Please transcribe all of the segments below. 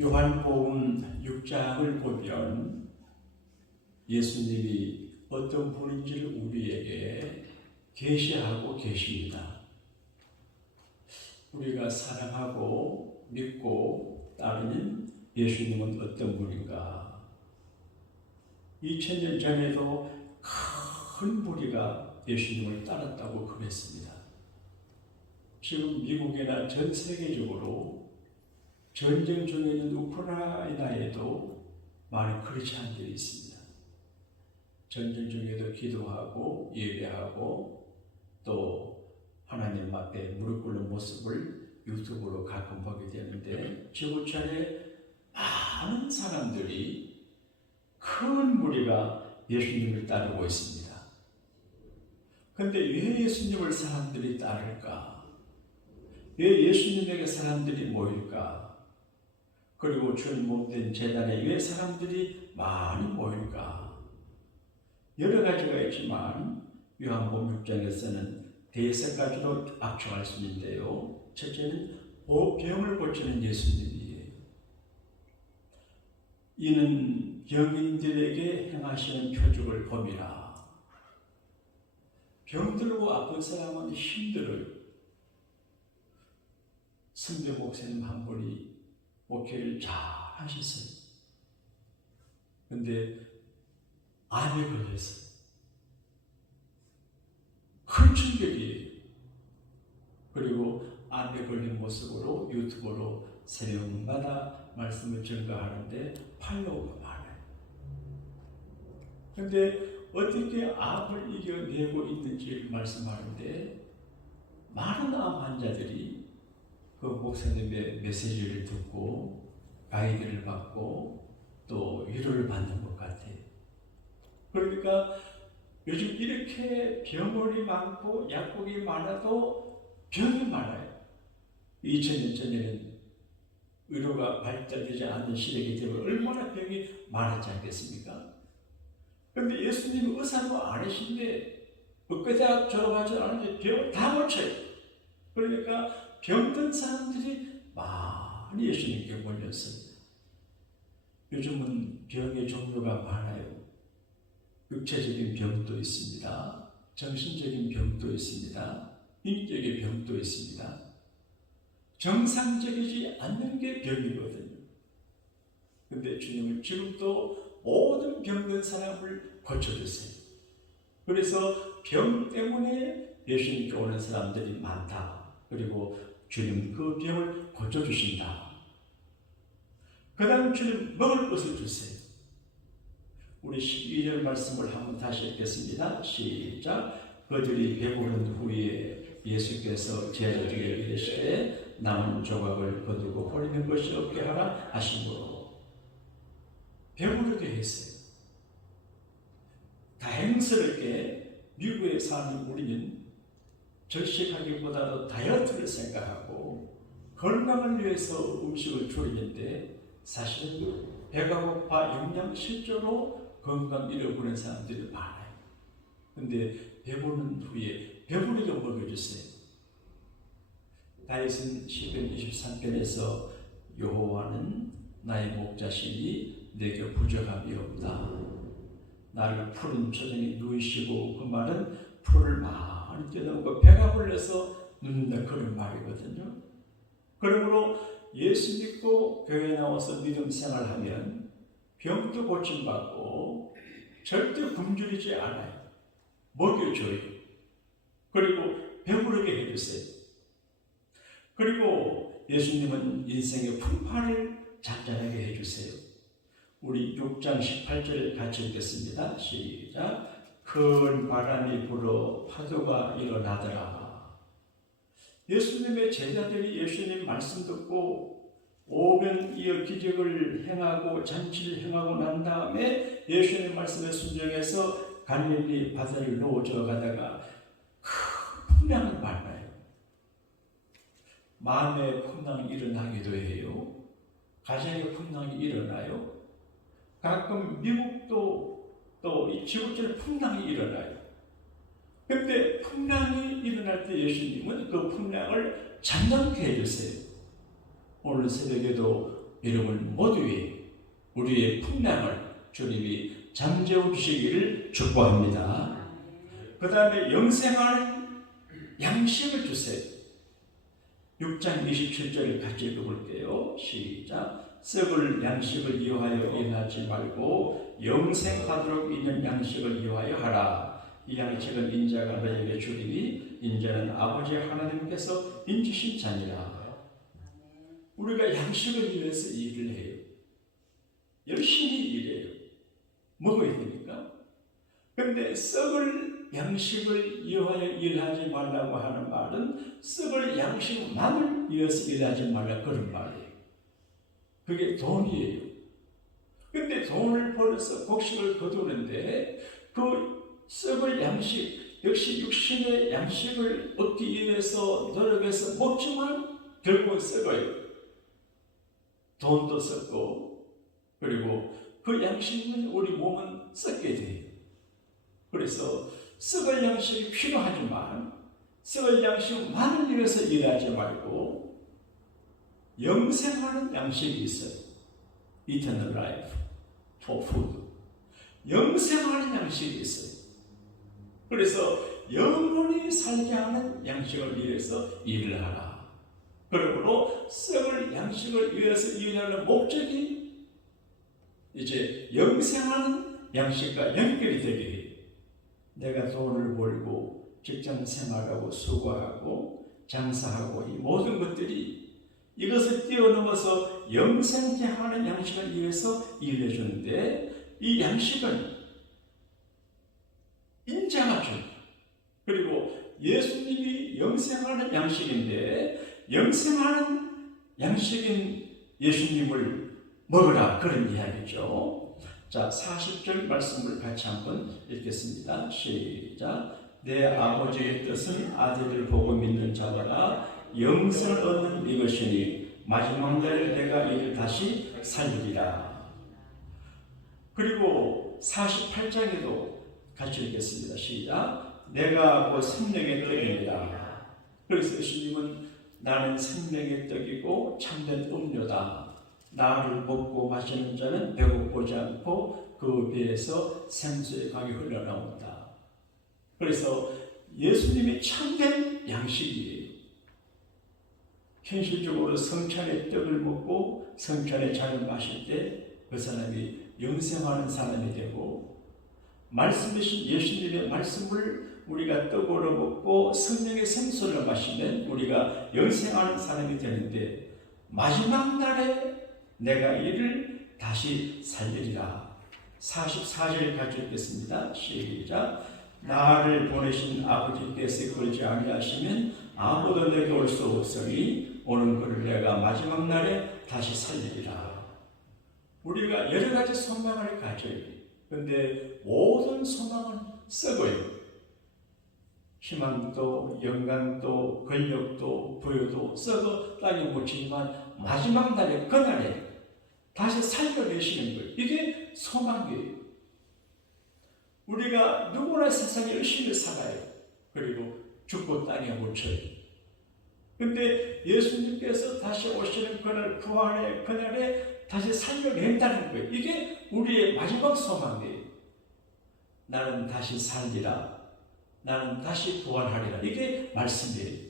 요한복음 6장을 보면 예수님이 어떤 분인지를 우리에게 계시하고 계십니다. 우리가 사랑하고 믿고 따르는 예수님은 어떤 분인가? 2000년 전에도 큰 무리가 예수님을 따랐다고 그랬습니다. 지금 미국이나 전 세계적으로 전쟁 중에 있는 우크라이나에도 많은 크리스찬들이 있습니다. 전쟁 중에도 기도하고 예배하고 또 하나님 앞에 무릎 꿇는 모습을 유튜브로 가끔 보게 되는데 지구촌에 많은 사람들이 큰 무리가 예수님을 따르고 있습니다. 그런데 왜 예수님을 사람들이 따를까? 왜 예수님에게 사람들이 모일까? 그리고 주님 몸된 제단에 왜 사람들이 많이 모일까? 여러 가지가 있지만 요한복음 6장에서는 대여섯 가지로 압축할 수 있는데요. 첫째는 병을 고치는 예수님이에요. 이는 병인들에게 행하시는 표적을 범이라. 병들고 아픈 사람은 힘들어요. 선배 목사님 한 분이 목회를 잘 하셨어요. 근데 암에 걸렸어요. 큰 충격이에요. 그리고 암에 걸린 모습으로 유튜브로 새벽마다 말씀을 전가하는데 팔로우가 많아요. 근데 어떻게 암을 이겨내고 있는지 말씀하는데 많은 암 환자들이 그 목사님의 메시지를 듣고 가이드를 받고 또 위로를 받는 것 같아요. 그러니까 요즘 이렇게 병원이 많고 약국이 많아도 병이 많아요. 2000년 전에는 의료가 발달되지 않는 시대이기 때문에 얼마나 병이 많았지 않겠습니까? 그런데 예수님은 의사도 아니신데 의과대학 졸업하지 않은데 병을 다 고쳐요. 그러니까 병든 사람들이 많이 예수님께 몰렸습니다. 요즘은 병의 종류가 많아요. 육체적인 병도 있습니다. 정신적인 병도 있습니다. 인격의 병도 있습니다. 정상적이지 않는 게 병이거든요. 근데 주님은 지금도 모든 병든 사람을 고쳐주세요. 그래서 병 때문에 예수님께 오는 사람들이 많다. 그리고 주님 그 병을 고쳐주신다. 그 다음 주님 먹을 것을 주세요. 우리 12절 말씀을 한번 다시 읽겠습니다. 시작. 그들이 배부른 후에 예수께서 제자들에게 이르시되 남은 조각을 거두고 버리는 것이 없게 하라 하시므로 배부르게 했어요. 다행스럽게 미국에 사는 우리는 절식하기보다도 다이어트를 생각하고 건강을 위해서 음식을 줄이는데 사실은 배가 고파 영양 실조로 건강 잃어버리는 사람들이 많아요. 근데 배부른 후에 배부르게 먹여주세요. 다윗은 시편 23편에서 여호와는 나의 목자시니 내게 부족함이 없다. 나를 푸른 초정에 누이시고 그 말은 풀을 많이 뜯어먹고 배가 불려서 눕는다 그런 말이거든요. 그러므로 예수 믿고 교회에 나와서 믿음 생활하면 병도 고침받고 절대 굶주리지 않아요. 먹여줘요. 그리고 배부르게 해주세요. 그리고 예수님은 인생의 풍파를 잔잔하게 해주세요. 우리 6장 18절 같이 읽겠습니다. 시작. 큰 바람이 불어 파도가 일어나더라. 예수님의 제자들이 예수님 말씀 듣고 오병이어 기적을 행하고 잔치를 행하고 난 다음에 예수님 말씀에 순종해서 갈릴리 바다를 넘어져 가다가 큰 풍랑을 만나요. 마음의 풍랑이 일어나기도 해요. 가정의 풍랑이 일어나요. 가끔 미국도 또 이 지구촌에 풍랑이 일어나요. 그런데 풍랑이 일어날 때 예수님은 그 풍랑을 잠잠케 해주세요. 오늘 새벽에도 여러분 모두의 우리의 풍랑을 주님이 잠재워 주시기를 축복합니다. 그 다음에 영생하는 양식을 주세요. 6장 27절을 같이 읽어볼게요. 시작. 썩을 양식을 이용하여 일하지 말고 영생하도록 있는 양식을 이용하여 하라. 이 양식은 인자가 너에게 주리니 인자는 아버지 하나님께서 인주신 자니라. 우리가 양식을 위해서 일을 해요. 열심히 일해요. 먹어야 되니까. 그런데 썩을 양식을 이용하여 일하지 말라고 하는 말은 썩을 양식만을 위해서 일하지 말라 그런 말이에요. 그게 돈이에요. 그런데 돈을 벌어서 곡식을 거두는데 그 썩을 양식, 역시 육신의 양식을 얻기 위해서 노력해서 먹지만 결국은 썩어요. 돈도 썩고, 그리고 그 양식은 우리 몸은 썩게 돼요. 그래서 썩을 양식이 필요하지만 썩을 양식만을 위해서 일하지 말고 영생하는 양식이 있어요. Eternal life for food. 영생하는 양식이 있어요. 그래서 영원히 살게 하는 양식을 위해서 일을 하라. 그러므로 썩을 양식을 위해서 일하는 목적이 이제 영생하는 양식과 연결이 되게 해요. 내가 돈을 벌고 직장 생활하고 수고하고 장사하고 이 모든 것들이 이것을 뛰어넘어서 영생케 하는 양식을 위해서 일해 주는데 이 양식은 인자가 준, 그리고 예수님이 영생하는 양식인데 영생하는 양식인 예수님을 먹으라 그런 이야기죠. 자, 40절 말씀을 같이 한번 읽겠습니다. 시작. 내 아버지의 뜻은 아들을 보고 믿는 자마다 영생을 얻는 이것이니 마지막 날에 내가 이를 다시 살리리라. 그리고 48장에도 같이 읽겠습니다. 시작. 내가 곧 생명의 떡입니다. 그래서 예수님은 나는 생명의 떡이고 참된 음료다. 나를 먹고 마시는 자는 배고프지 않고 그 배에서 생수의 강이 흘러나온다. 그래서 예수님이 참된 양식이에요. 현실적으로 성찬의 떡을 먹고 성찬의 잔을 마실 때 그 사람이 영생하는 사람이 되고, 말씀이신 예수님의 말씀을 우리가 떡으로 먹고 성령의 생수를 마시면 우리가 영생하는 사람이 되는데, 마지막 날에 내가 이를 다시 살리리라. 44절 같이 읽겠습니다. 시작. 나를 보내신 아버지께서 그러지 아니하시면 아무도 내게 올 수 없으니 오는 그를 내가 마지막 날에 다시 살리리라. 우리가 여러 가지 소망을 가져요. 그런데 모든 소망은 썩어요. 희망도 영광도 권력도 부여도 썩어 땅에 묻히지만 마지막 날에 그날에 다시 살려내시는 거예요. 이게 소망이에요. 우리가 누구나 세상에 열심히 살아요. 그리고 죽고 땅에 묻혀요. 근데 예수님께서 다시 오시는 그날, 부활의 그날에 다시 살려낸다는 거예요. 이게 우리의 마지막 소망이에요. 나는 다시 살리라. 나는 다시 부활하리라. 이게 말씀이에요.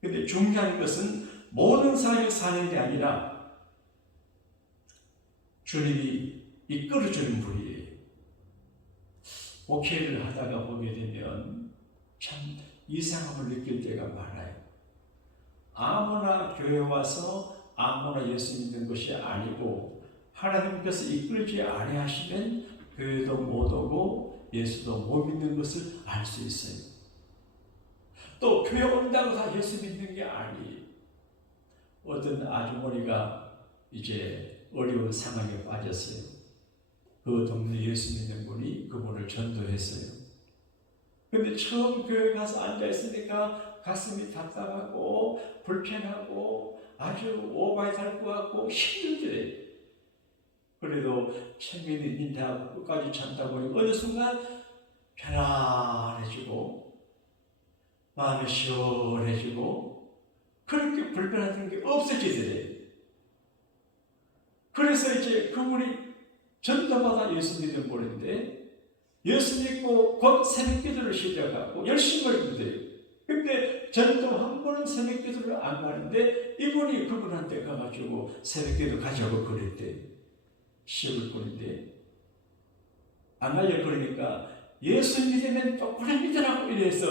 근데 중요한 것은 모든 사람이 사는 게 아니라 주님이 이끌어주는 분이에요. 목회를 하다가 보게 되면 참 이상함을 느낄 때가 많아요. 아무나 교회 와서 아무나 예수 믿는 것이 아니고, 하나님께서 이끌지 아니하시면 교회도 못 오고 예수도 못 믿는 것을 알 수 있어요. 또 교회 온다고 다 예수 믿는 게 아니에요. 어떤 아주머니가 이제 어려운 상황에 빠졌어요. 그 동네 예수 믿는 분이 그분을 전도했어요. 근데 처음 교회 가서 앉아있으니까 가슴이 답답하고 불편하고 아주 오바에 살 것 같고 힘들더래요. 그래도 체면이 있는데 끝까지 참다 보니 어느 순간 편안해지고 마음이 시원해지고 그렇게 불편한 게 없어지더래요. 그래서 이제 그분이 전도받아 예수 믿은 분인데 예수 믿고 곧 새벽 기도를 시작하고 열심히 믿어요. 근데 전도 한 번은 새벽 기도를 안 가는데 이분이 그분한테 가가지고 새벽 기도 가자고 그랬대. 시험을 보는데 안 가려 그러니까 예수 믿으면 똑바로 믿으라고 이래서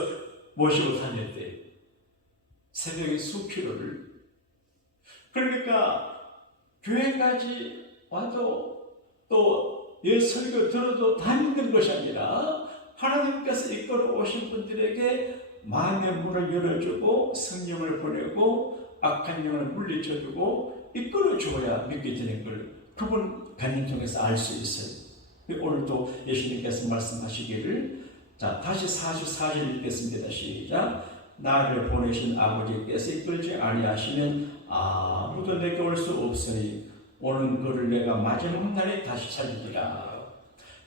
모시고 다녔대. 새벽에 수킬로를. 그러니까 교회까지 와도 또 예수 설교 들어도 다 믿는 것이 아니라 하나님께서 이끌어 오신 분들에게 마음의 문을 열어주고 성령을 보내고 악한 영을 물리쳐주고 이끌어줘야 믿게 되는 걸 그분 간증 통해서 알 수 있어요. 오늘도 예수님께서 말씀하시기를 자 다시 44절 읽겠습니다. 시작. 나를 보내신 아버지께서 이끌지 아니하시면 아무도 내게 올 수 없으니 오는 그를 내가 마지막 날에 다시 살리리라.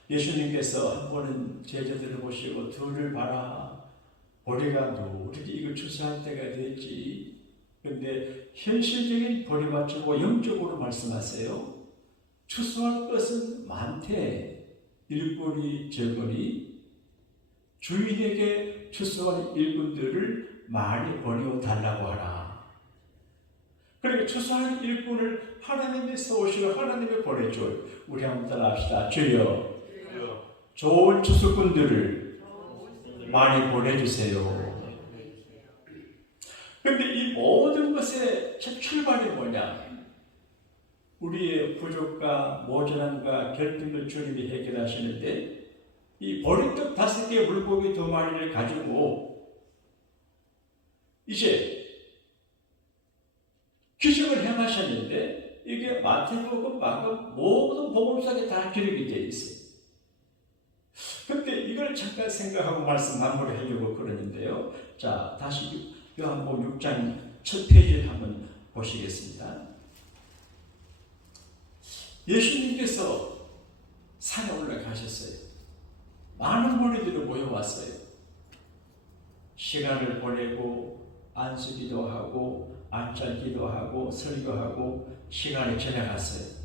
예수님께서 한 번은 제자들을 보시고 둘을 봐라. 보리가 누리지 이거 추수할 때가 됐지. 그런데 현실적인 보리밭이고 영적으로 말씀하세요. 추수할 것은 많대. 일꾼이 적으니 주인에게 추수할 일꾼들을 많이 보내어 달라고 하라. 그러니까 추수할 일꾼을 하나님이 쏘시고 하나님이 보내줘요. 우리 한번 따라합시다. 주여 좋은 추수꾼들을 많이 보내주세요. 그런데 이 모든 것의 첫 출발이 뭐냐? 우리의 부족과 모자람과 결핍을 주님이 해결하시는데 이 보리떡 5개 물고기 2마리를 가지고 이제 기적을 행하셨는데 이게 마태복음, 마가복음 모든 복음서에 다 기록이 되어 있어요. 근데 이걸 잠깐 생각하고 말씀 마무리하려고 그러는데요. 자, 다시 요한복음 6장 첫 페이지를 한번 보시겠습니다. 예수님께서 산에 올라가셨어요. 많은 무리들이 모여왔어요. 시간을 보내고 안수기도 하고 안찰기도 하고 설교하고 시간을 지나갔어요.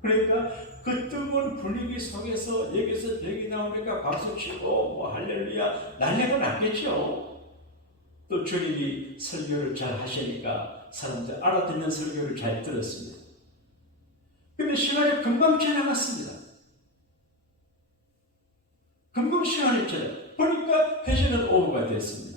그러니까 그 뜨거운 분위기 속에서 여기서 병이 나오니까 박수치고 뭐 할렐루야 난리가 났겠죠. 또 주님이 설교를 잘 하시니까 사람들 알아듣는 설교를 잘 들었습니다. 근데 시간이 금방 지나갔습니다. 금방 시간이 지나 보니까 회전은 오후가 됐습니다.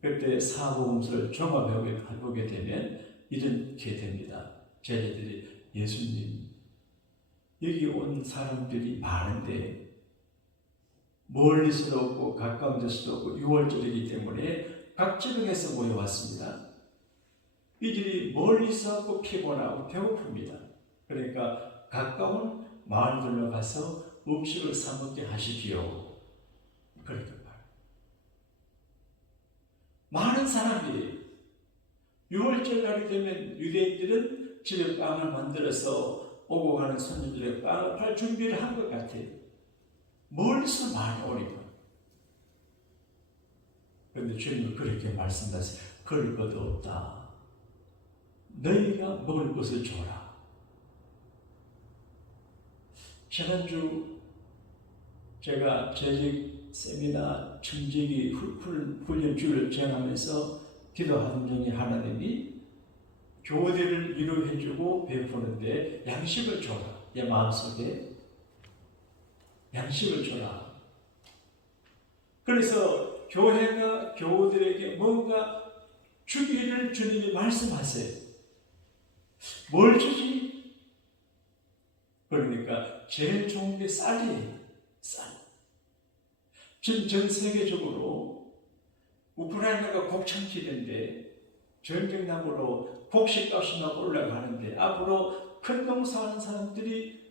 그때 사복음서를 종합해보게 되면 이렇게 됩니다. 제자들이 예수님 여기 온 사람들이 많은데 멀리서도 없고 가까운 데서도 없고 6월절이기 때문에 각 지방에서 모여왔습니다. 이들이 멀리서 없고 피곤하고 배고픕니다. 그러니까 가까운 마을들로 가서 음식을 사 먹게 하시지요. 그러니까 많은 사람들이 6월절 날이 되면 유대인들은 집에 빵을 만들어서 오고 가는 손님들의 빵을 팔 준비를 한 것 같아요. 멀리서 많이 오니까. 그런데 주님은 그렇게 말씀하세요. 그럴 것도 없다. 너희가 먹을 것을 줘라. 지난주 제가 재직 세미나 청지기 훈련주를 진행하면서 기도하던 중에 하나님이 교대를 위로해주고 베푸는데 양식을 줘라. 내 마음속에 양식을 줘라. 그래서 교회가 교우들에게 뭔가 주기를 주님이 말씀하세요. 뭘 주지? 그러니까 제일 좋은 게 쌀이에요. 쌀. 지금 전 세계적으로 우크라이나가 곡창지대인데 전쟁나무로 곡식값이 막 올라가는데 앞으로 큰 농사하는 사람들이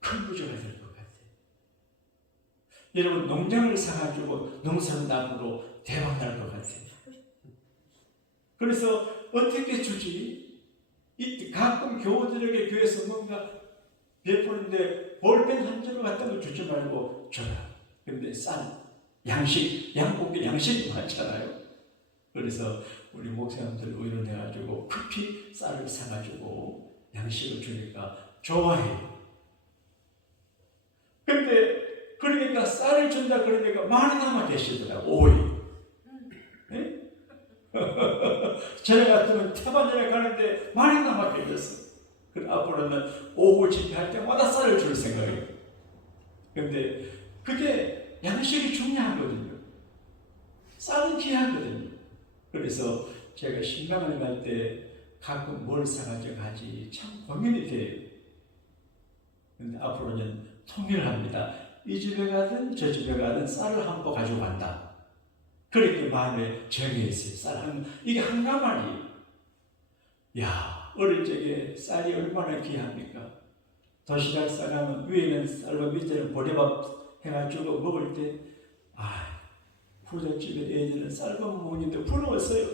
큰 부자가 될 것 같아요. 여러분 농장을 사가지고 농산나무로 대박 날 것 같아요. 그래서 어떻게 주지? 이 가끔 교우들에게 교회에서 뭔가 베푸는데 볼펜 한 점을 갖다 거 주지 말고 줘라. 근데 쌀, 양식, 양고기 양식이 많잖아요. 그래서 우리 목사님들 의논해가지고 급히 쌀을 사가지고 양식을 주니까 좋아해요. 근데 그러니까 쌀을 준다 그러니까 많이 남아 계시더라고. 오이. 네? 저녁 같으면 태반전에 가는데 많이 남아 계셨어. 그럼 앞으로는 오후 집회할 때마다 쌀을 줄 생각이에요. 근데 그게 양식이 중요하거든요. 쌀은 귀하거든요. 그래서 제가 신랑을 갈 때 가끔 뭘 사가지고 가지 참 고민이 돼요. 근데 앞으로는 통일을 합니다. 이 집에 가든 저 집에 가든 쌀을 한 포 가지고 간다. 그렇게 마음에 정해있어요. 이게 한 가마니. 야, 어릴 적에 쌀이 얼마나 귀합니까? 도시락 싸가면 위에는 쌀밥 밑에는 보리밥 해가지고 먹을 때, 부잣집에 애들은 쌀밥 먹는데 부러웠어요.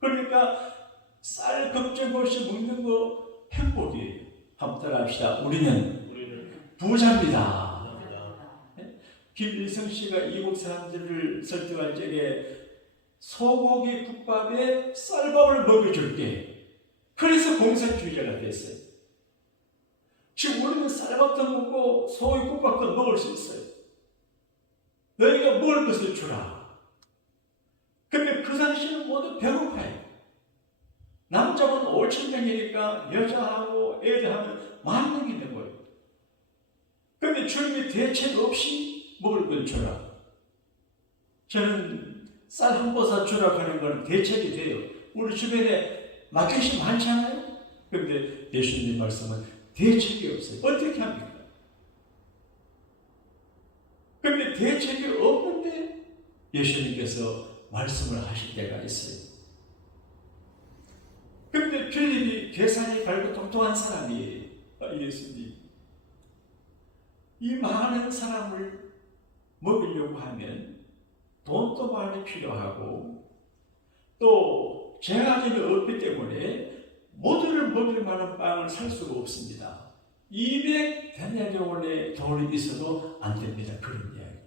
그러니까 쌀 걱정 없이 먹는 거 행복이에요. 한번 따라합시다. 우리는 부자입니다. 김일성 씨가 이국 사람들을 설득할 적에 소고기 국밥에 쌀밥을 먹여줄게. 그래서 공산주의자가 됐어요. 지금 우리는 쌀밥도 먹고 소고기 국밥도 먹을 수 있어요. 너희가 먹을 것을 주라. 근데 그 당시는 모두 배고파요. 남자는 5,000명이니까 여자하고 애들하면 10,000명 있는 거예요. 근데 주님이 대책 없이 먹을 걸 주라. 저는 쌀 한 보사 주라 하는 건 대책이 돼요. 우리 주변에 마켓이 많잖아요. 근데 예수님 말씀은 대책이 없어요. 어떻게 합니까? 근데 대책이 없는데 예수님께서 말씀을 하실 때가 있어요. 근데 필립이 계산이 밝고 똑똑한 사람이에요. 예수님. 이 많은 사람을 먹이려고 하면 돈도 많이 필요하고 또 재화기는 없기 때문에 모두를 먹일 만한 빵을 살 수가 없습니다. 200데나리온의 돈이 있어도 안 됩니다. 그런 이야기.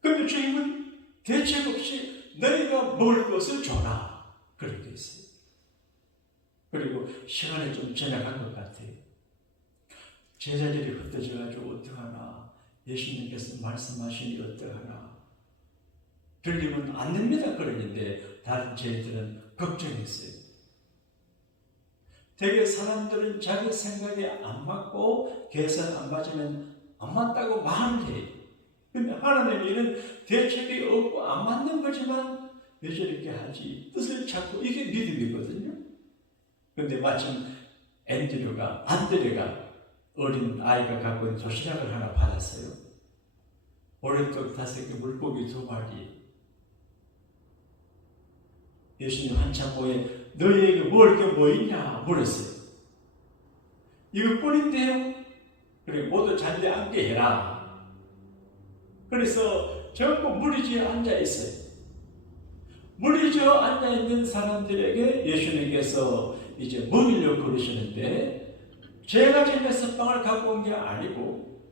그런데 주님은 대책 없이 너희가 먹을 것을 줘라. 그렇게 했어요. 그리고 시간이 좀 지나간 것 같아요. 제자들이 흩어져가지고 어떡하나, 예수님께서 말씀하시니 어떡하나. 빌리면 안 됩니다 그러는데 다른 제자들은 걱정했어요. 되게 사람들은 자기 생각에 안 맞고 계산 안 맞으면 안 맞다고 말을 해요. 근데 하나님은 이런 대책이 없고 안 맞는 거지만 왜 저렇게 하지? 뜻을 찾고 이게 믿음이거든요. 근데 마침 안드레가 어린 아이가 갖고 있는 도시락을 하나 받았어요. 오른쪽 5개, 물고기 2마리. 예수님 한참 후에 너희에게 먹을 게 뭐 있냐 물었어요. 이거 꿀인데요. 그래 모두 잔디에 앉게 해라. 그래서 전부 무리지어 앉아 있어요. 무리지어 앉아 있는 사람들에게 예수님께서 이제 먹이려고 그러시는데 제가 집에서 빵을 갖고 온 게 아니고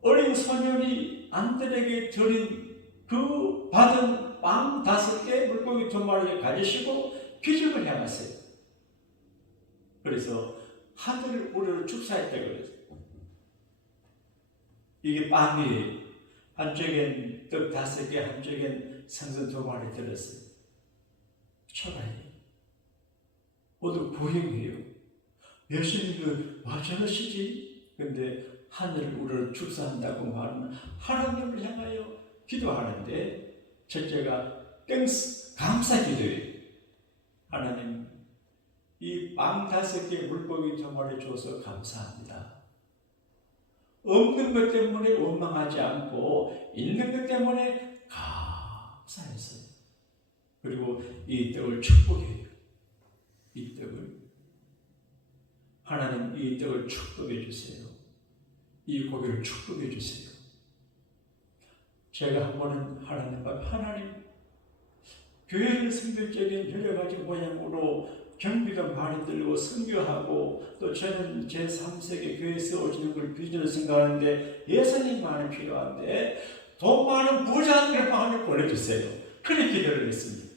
어린 소년이 안들에게 드린 그 받은 빵 5개, 물고기 2마리를 가지시고 기적을 해갔어요. 그래서 하늘 우리를 축사했다고 그랬어요. 이게 빵이에요. 한쪽엔 떡 5개, 한쪽엔 생선 2마리 들었어요. 초라해요. 모두 구행해요. 예수님도 와 저러시지? 근데 하늘을 우리를 축사한다고 말하면 하나님을 향하여 기도하는데 첫째가 감사 기도예요. 하나님 이 빵 5개 물고기 2마리 줘서 감사합니다. 없는 것 때문에 원망하지 않고 있는 것 때문에 감사했어요. 그리고 이 떡을 축복해요. 이 떡을 하나님 이 떡을 축복해 주세요. 이 고기를 축복해 주세요. 제가 한 번은 하나님 교회를 선별적인 여러 가지 모양으로 경비가 많이 들고 선교하고 또 저는 제3세계 교회에서 오시는 걸 비전을 생각하는데 예산이 많이 필요한데 돈 많은 부자들을 많이 보내주세요. 그렇게 기도를 했습니다.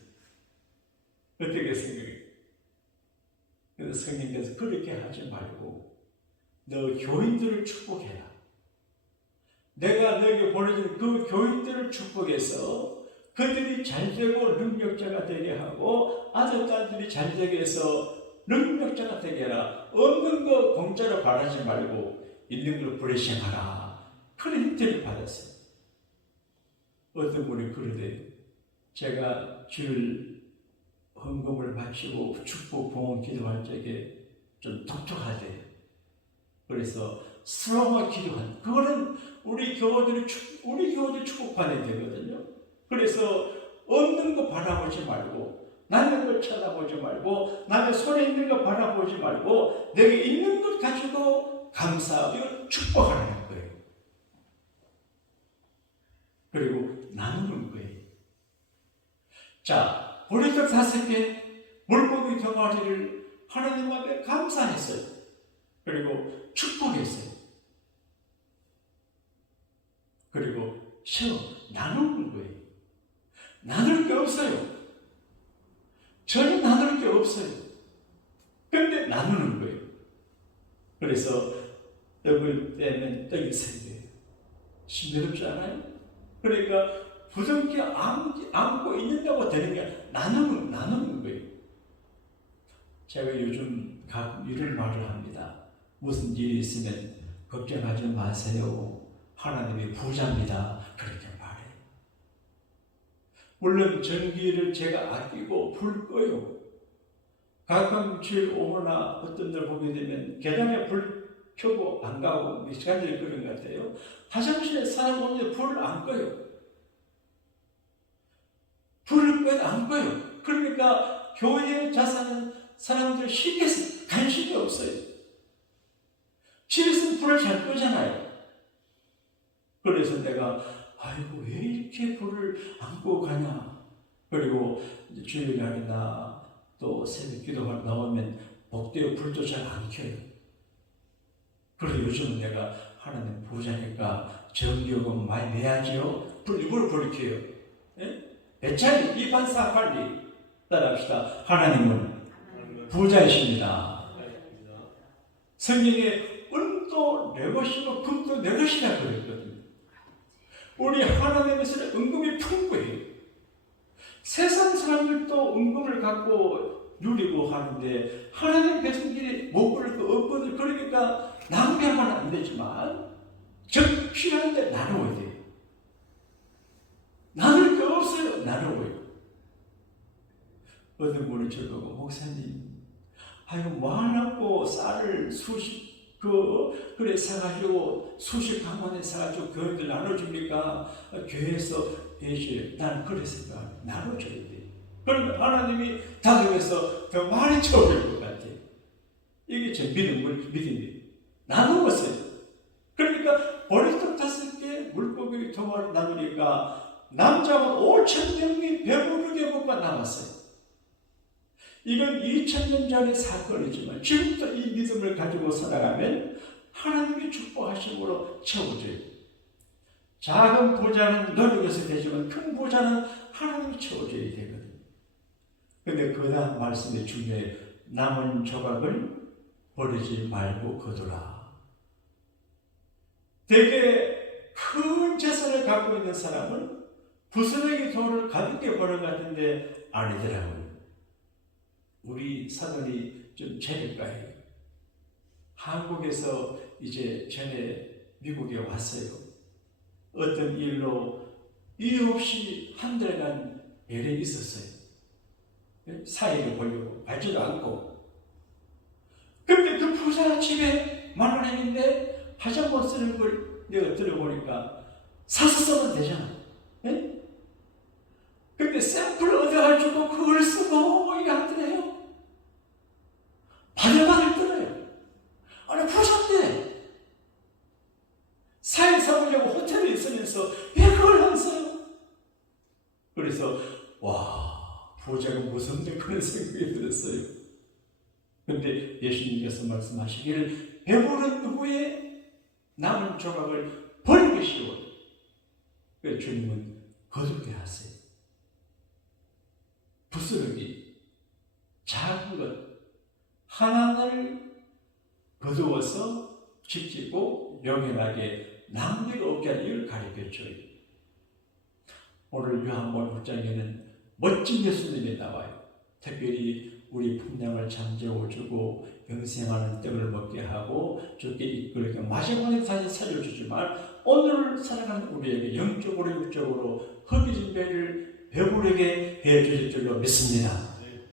어떻게 생각해요? 성령께서 그렇게 하지 말고 너 교인들을 축복해라. 내가 너에게 보내준 그 교인들을 축복해서 그들이 잘되고 능력자가 되게 하고 아들, 딸들이 잘되게 해서 능력자가 되게 해라. 없는 거 공짜로 바라지 말고 있는 걸 브레싱하라. 그런 힌트를 받았어요. 어떤 분이 그러대요. 제가 주일 헌금을 바치고 축복 봉헌 기도할 적에 좀 독특하대요. 그래서 스로마 기도한 그거는 우리 교우들이 축복받아야 되거든요. 그래서 없는 거 바라보지 말고 남의 걸 쳐다보지 말고 남의 손에 있는 거 바라보지 말고 내게 있는 것 가지고 감사하고 이걸 축복하라는 거예요. 그리고 나누는 거예요. 자, 보리떡 5개, 물고기 덩어리를 하나님 앞에 감사했어요. 그리고 축복했어요. 그리고 나누는 거예요. 나눌 게 없어요. 전혀 나눌 게 없어요. 그런데 나누는 거예요. 그래서 떡을 떼면 떡이 3개예요. 신비롭지 않아요? 그러니까 부정기 안고 있는다고 되는 게 아니라 나누는 거예요. 제가 요즘 이런 말을 합니다. 무슨 일이 있으면 걱정하지 마세요. 하나님이 부자입니다. 그렇게 말해요. 물론 전기를 제가 아끼고 불 꺼요. 가끔 주일 오거나 어떤 날 보게 되면 계단에 불 켜고 안 가고 몇 시간들이 그런 것 같아요. 화장실에 사람 오는데 불을 안 꺼요. 불을 꺼도 안 꺼요. 그러니까 교회에 자사는 사람들 쉽게 관심이 없어요. 집에서는 불을 잘 끄잖아요. 그래서 내가 아이고 왜 이렇게 불을 안 끄고 가냐. 그리고 주일날이나 또 새벽 기도가 나오면 복도에 불도 잘 안 켜요. 그래서 요즘은 내가 하나님 부자니까 전기요금 많이 내야지요. 일부러 불을 켜요. 배차리 이반사관리 따라합시다. 하나님은 부자이십니다. 성경에 은도 내 것이고 금도 내 것이라 그랬거든요. 우리 하나님에서는 은금이 풍부해요. 세상 사람들도 은금을 갖고 누리고 하는데 하나님 백성들이 못 부를 거 없거든요. 그러니까 낭비하면 안 되지만 적 필요한데 나누어야 돼요. 나눌 게 없어요. 나누어요. 어떤 분이 저를 보고 목사님 아이고 뭐하려고 쌀을 그래 사가지고 수십 강만에 사가지고 교회들 나눠줍니까? 교회에서 해줘요. 나는 그래서 나눠줘야 돼. 그러면 하나님이 다급해서 더 많이 채워줄 것 같아. 이게 제 믿음이에요. 나누었어요. 그러니까 보리떡 5개, 물고기 덩어리 나누니까 남자가 5,000명이 배부르게 먹고 남았어요. 이건 2000년 전의 사건이지만 지금부터 이 믿음을 가지고 살아가면 하나님이 축복하심으로 채워져요. 작은 부자는 노력해서 되지만 큰 부자는 하나님이 채워줘야 되거든요. 그런데 그 다음 말씀이 중요해요. 남은 조각을 버리지 말고 거두라. 되게 큰 재산을 갖고 있는 사람은 부스러기 돈을 가볍게 버는 것 같은데 아니더라고요. 우리 사돈이 좀 재력가예요. 한국에서 이제 전에 미국에 왔어요. 어떤 일로 이유 없이 한 달간 열에 있었어요. 사회를 보려고 밟지도 않고. 그런데 그 부자 집에 10,000원인데 화장품 쓰는 걸 내가 들어보니까 사서 쓰면 되잖아. 근데 샘플을 얻어가지고 그걸 쓰고 이게 안 되네요. 바들바들 떨어요. 아니 부자인데 사회 삼으려고 호텔에 있으면서 왜 그걸 안 써요? 그래서 와 부자가 무섭네 그런 생각이 들었어요. 그런데 예수님께서 말씀하시기를 배부른 누구의 남은 조각을 버리기 쉬워요. 그래서 주님은 거두게 하세요. 부스러기 작은 것 하나님을 거두어서 지키고 영원하게 낭비가 없게 하는 이를 가르쳐줘요. 오늘 요한복음 6장에는 멋진 예수님이 나와요. 특별히 우리 풍랑을 잠재워주고 영생하는 떡을 먹게 하고 주께 이끌게 마지막에 다시 살려주지만 오늘 살아가는 우리에게 영적으로 육적으로 허비진 배를 배부르게 해주실 줄로 믿습니다.